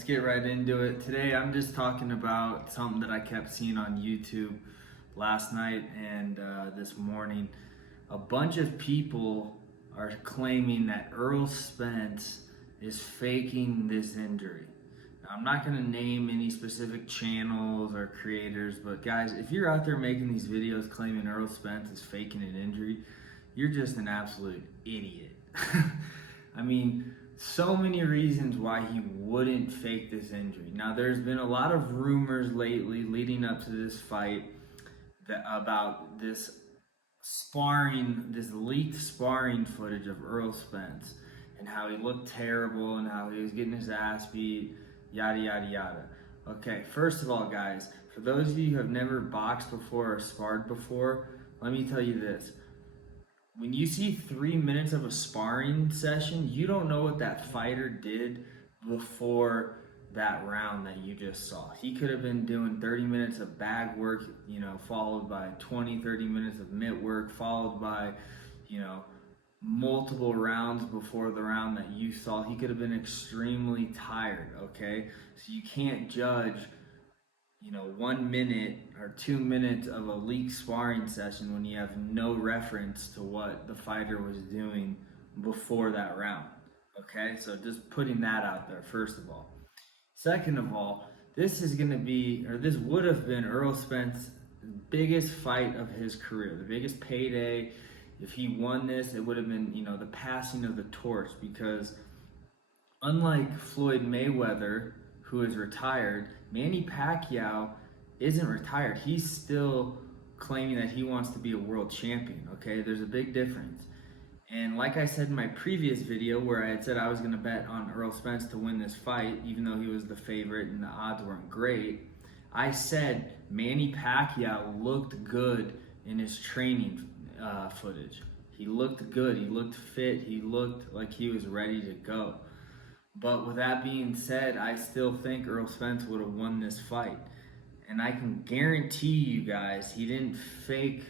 let's get right into it. Today I'm just talking about something that I kept seeing on YouTube last night and this morning. A bunch of people are claiming that Errol Spence is faking this injury. Now, I'm not going to name any specific channels or creators, but guys, if you're out there making these videos claiming Errol Spence is faking an injury, you're just an absolute idiot. I mean, so many reasons why he wouldn't fake this injury. Now, there's been a lot of rumors lately leading up to this fight about this leaked sparring footage of Errol Spence and how he looked terrible and how he was getting his ass beat, yada, yada, yada. Okay, first of all, guys, for those of you who have never boxed before or sparred before, let me tell you this. When you see 3 minutes of a sparring session, you don't know what that fighter did before that round that you just saw. He could have been doing 30 minutes of bag work, followed by 20, 30 minutes of mitt work, followed by, multiple rounds before the round that you saw. He could have been extremely tired, okay? So you can't judge 1 minute or 2 minutes of a leak sparring session when you have no reference to what the fighter was doing before that round. Okay, so just putting that out there, first of all. Second of all, this would have been Errol Spence's biggest fight of his career, the biggest payday. If he won this, it would have been, the passing of the torch, because unlike Floyd Mayweather, who is retired, Manny Pacquiao isn't retired. He's still claiming that he wants to be a world champion, okay? There's a big difference. And like I said in my previous video where I had said I was going to bet on Errol Spence to win this fight, even though he was the favorite and the odds weren't great, I said Manny Pacquiao looked good in his training footage. He looked good. He looked fit. He looked like he was ready to go. But with that being said, I still think Errol Spence would have won this fight. And I can guarantee you guys, he didn't fake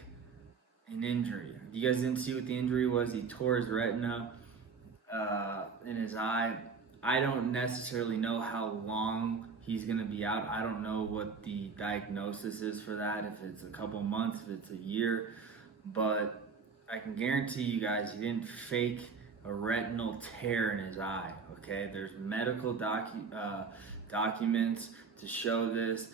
an injury. You guys didn't see what the injury was. He tore his retina in his eye. I don't necessarily know how long he's going to be out. I don't know what the diagnosis is for that, if it's a couple months, if it's a year. But I can guarantee you guys, he didn't fake a retinal tear in his eye, okay? There's medical documents to show this.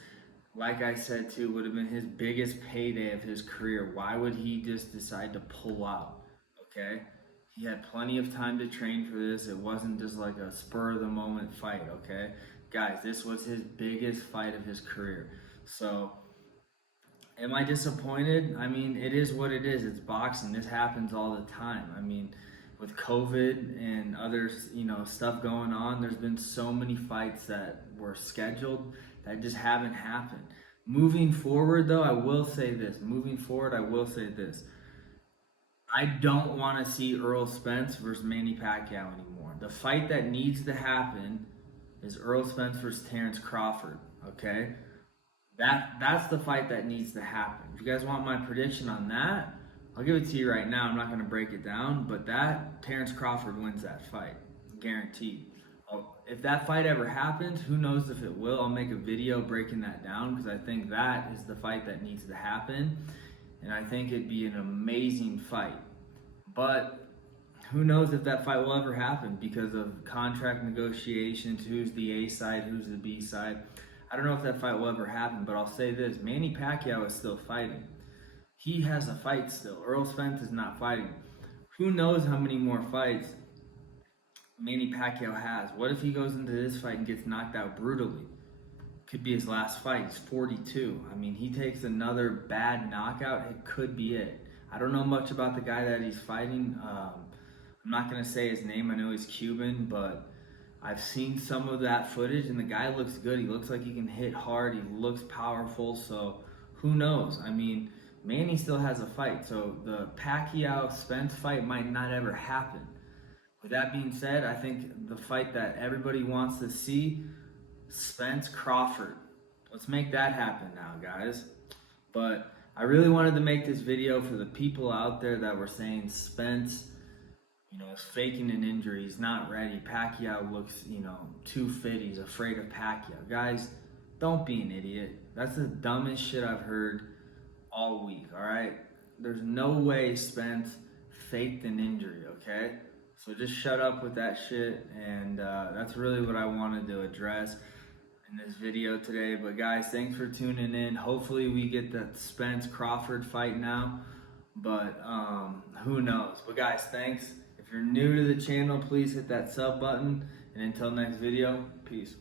Like I said too, it would have been his biggest payday of his career. Why would he just decide to pull out, okay? He had plenty of time to train for this. It wasn't just like a spur of the moment fight, okay? Guys, this was his biggest fight of his career. So, am I disappointed? I mean, it is what it is. It's boxing. This happens all the time. I mean, with COVID and other, stuff going on, there's been so many fights that were scheduled that just haven't happened. Moving forward, though, I will say this. I don't want to see Errol Spence versus Manny Pacquiao anymore. The fight that needs to happen is Errol Spence versus Terrence Crawford, okay? That's the fight that needs to happen. If you guys want my prediction on that, I'll give it to you right now. I'm not going to break it down, but Terrence Crawford wins that fight, guaranteed. If that fight ever happens, who knows if it will. I'll make a video breaking that down, because I think that is the fight that needs to happen, and I think it'd be an amazing fight. But who knows if that fight will ever happen because of contract negotiations, who's the A side, who's the B side. I don't know if that fight will ever happen, but I'll say this. Manny Pacquiao is still fighting. He has a fight still. Errol Spence is not fighting. Who knows how many more fights Manny Pacquiao has? What if he goes into this fight and gets knocked out brutally? Could be his last fight. He's 42. I mean, he takes another bad knockout, it could be it. I don't know much about the guy that he's fighting. I'm not going to say his name. I know he's Cuban, but I've seen some of that footage, and the guy looks good. He looks like he can hit hard. He looks powerful, so who knows? I mean, Manny still has a fight, so the Pacquiao-Spence fight might not ever happen. With that being said, I think the fight that everybody wants to see, Spence-Crawford. Let's make that happen now, guys. But I really wanted to make this video for the people out there that were saying Spence is faking an injury. He's not ready. Pacquiao looks, too fit. He's afraid of Pacquiao. Guys, don't be an idiot. That's the dumbest shit I've heard all week, all right? There's no way Spence faked an injury, okay? So just shut up with that shit, and that's really what I wanted to address in this video today. But guys, thanks for tuning in. Hopefully we get that Spence Crawford fight now, but who knows? But guys, thanks. If you're new to the channel, please hit that sub button, and until next video, peace.